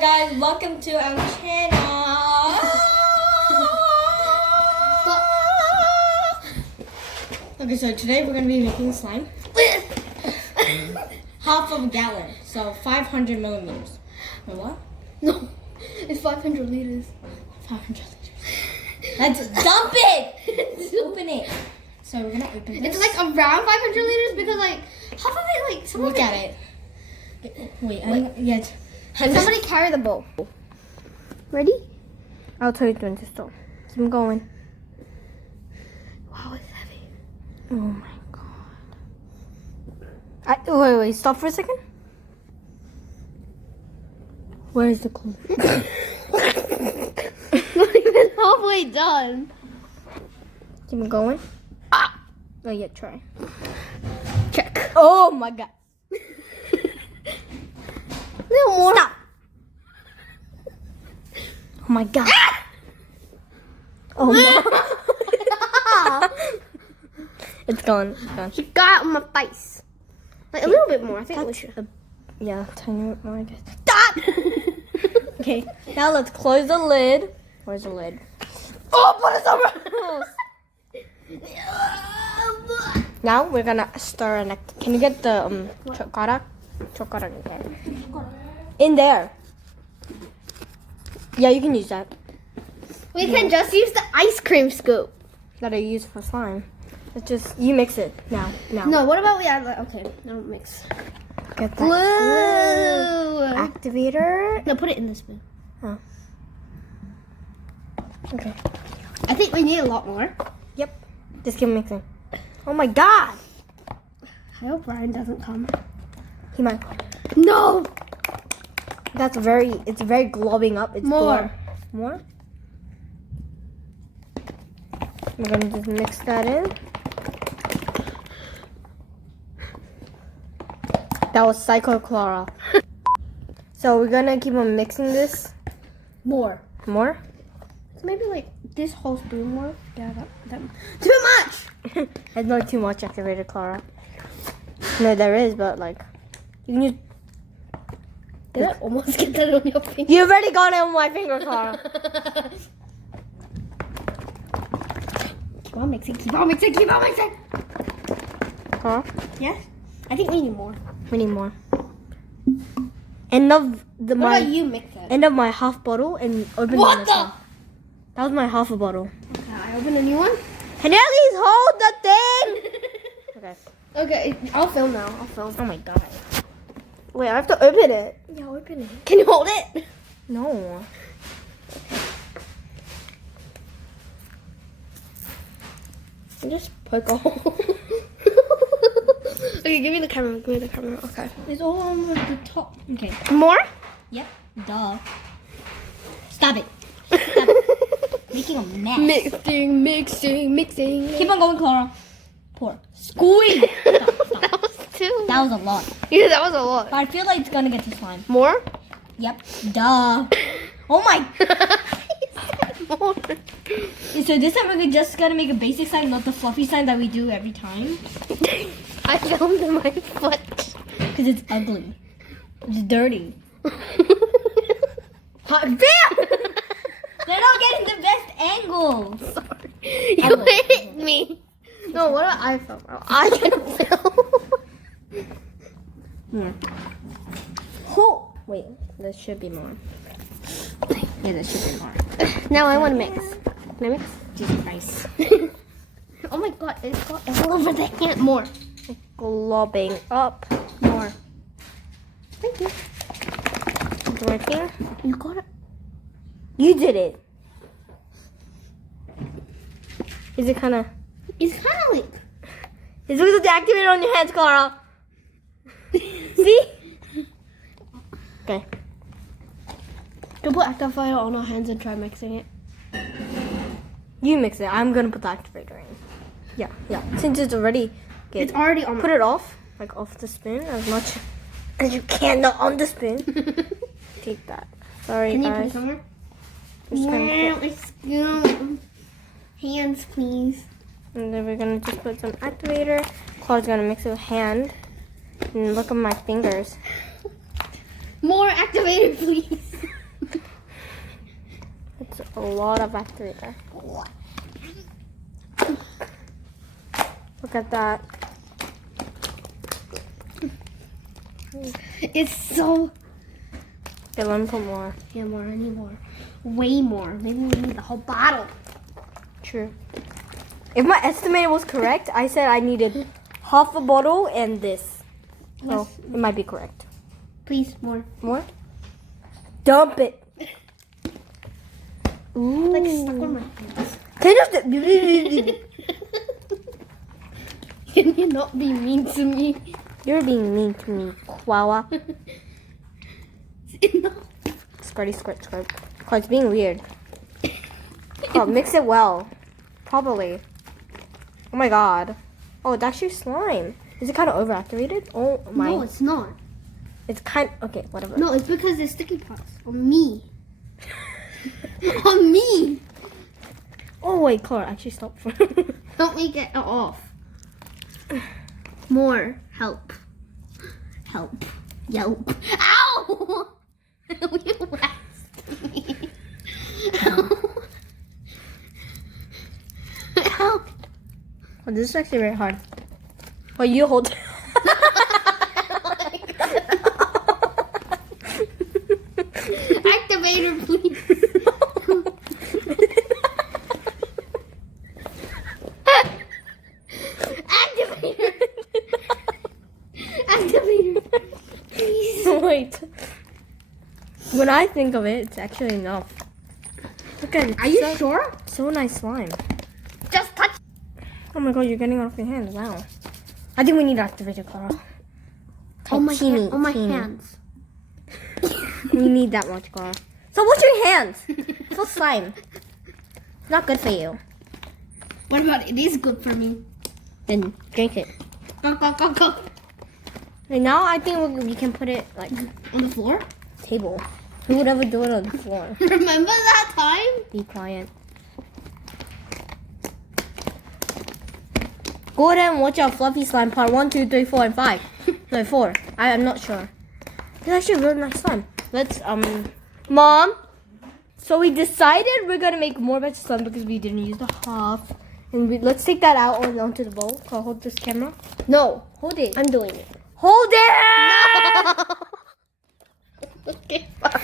Hi guys, welcome to our channel. Okay, so today we're gonna be making slime. Half of a gallon, so 500 millimeters. Wait, what? No, it's 500 liters. 500 liters. Let's dump it. Open it. So we're gonna open this. It's like around 500 liters because like half of it, like some Look of at it. it. Wait, I don't yet. Somebody carry the bowl. Ready? I'll tell you when to stop. Keep going. Wow, it's heavy. Oh my god. Wait, stop for a second. Where is the clue? Not even halfway done. Keep going. Ah! Oh yeah, try. Check. Oh my god. Little more. Stop. Oh my god. Ah! Oh my. It's gone. It's gone. She got on my face. Like a little bit more. I think we should. Yeah, tiny bit more, I guess. Stop! Okay, now let's close the lid. Where's the lid? Oh, put it somewhere else. Now we're gonna stir an. Can you get the chocolate? Chocolate in there. In there. Yeah, you can use that. We can just use the ice cream scoop. That I use for slime. It's just you mix it now. No, what about we add like okay, no mix. Get that Glue. activator. No, put it in the spoon. Oh. Okay. I think we need a lot more. Yep. Just keep mixing. Oh my god. I hope Brian doesn't come. He might. No. It's very globbing up. It's More. More? We're gonna just mix that in. That was Psychochlora. So we're gonna keep on mixing this. More. More? Maybe like this whole spoon more. Yeah, that too much. There's not too much activated Clara. No, there is, but like you can use. Did I almost get that on your finger? You already got it on my finger, Clara. Keep on mixing. Keep on mixing. Keep on mixing. Clara, Yes. I think we need more. we need more. End of the What my about you mix it? end of my half bottle and open What the the? next one. That was my half a bottle. Okay, I open a new one. Can you at least hold the thing? Okay. Okay, I'll film now. I'll film. Oh my god. Wait, I have to open it. Yeah, open it. Can you hold it? No. Just poke a hole. Okay, give me the camera. Give me the camera. Okay. It's all on the top. Okay. More? Yep. Duh. Stop it. Stop it. Making a mess. Mixing. Keep on going, Clara. Pour. Squeeze. Stop. That was two. That was a lot. Yeah, that was a lot. But I feel like it's gonna get to slime. More? Yep. Duh. Oh my. More. So this time we're just gonna make a basic sign, not the fluffy sign that we do every time. I filmed in my foot. Because it's ugly. It's dirty. Hot. Bam! They're not getting the best angle. Sorry. You hit me. No, what about I film? I can film. Yeah. Oh, wait. There should be more. Yeah, there should be more. Now I want to mix. Can I mix? Jesus Christ. Oh my god, it's got all over the hand. More. Globbing up. More. Thank you. It's working. You got it. You did it. Is it kind of... It's kind of like. It's because it's activated on your hands, Clara. See? Okay. Can we put activator on our hands and try mixing it? You mix it. I'm going to put the activator in. Yeah. Since it's already... Okay. It's already on. Put it off. Like off the spoon as much as you can, not on the spoon. Take that. Sorry, Can you guys. put it somewhere? Just gonna put- Let's go. Hands, please. And then we're gonna just put some activator. Claude's gonna mix it with hand. And look at my fingers. More activator, please. lot of activator. Look at that. It's so. Okay, let me put more. Yeah, more. I need more. Way more. Maybe we need the whole bottle. True. If my estimator was correct, I said I needed half a bottle and this. So Yes. it might be correct. Please, more. More? Dump it. Ooh. Like stuck on my hands. Can you Can you not be mean to me? You're being mean to me, Koala. Enough. Squirty, squirt, squirt. Oh, it's being weird. Oh, mix it well. Properly. Oh my god. Oh, it's actually slime. Is it kind of overactivated? Oh my. No, it's not. It's kind okay, whatever. No, it's because there's sticky parts on me. On me. Oh wait, Clara, actually stop. Help me get it off. More. Help. Help. Yelp. Ow! You rasped me. Help. Help. Oh, this is actually very hard. Oh, you hold. Activator, please. Activator. Activator. Please. Wait. When I think of it, it's actually enough. Look at it. Are you sure? So nice slime. Just touch. Oh my god, you're getting it off your hands. Wow. I think we need activator, Clara. On my, Teeny, on my teeny. hands. We need that much, Clara. So wash your hands. So slime. It's not good for you. What about it is good for me? Then drink it. Go, go, go, go. And now I think we can put it like On the floor? table. Who would ever do it on the floor? Remember that time? Be quiet. Go ahead and watch out Fluffy Slime part 1, 2, 3, 4, and 5. No, 4. I'm not sure. It's actually a really nice slime. Let's, Mom! So we decided we're gonna make more batch of slime because we didn't use the half. And let's take that out onto the bowl. Can I hold this camera? No, hold it. I'm doing it. Hold it! Okay, fine.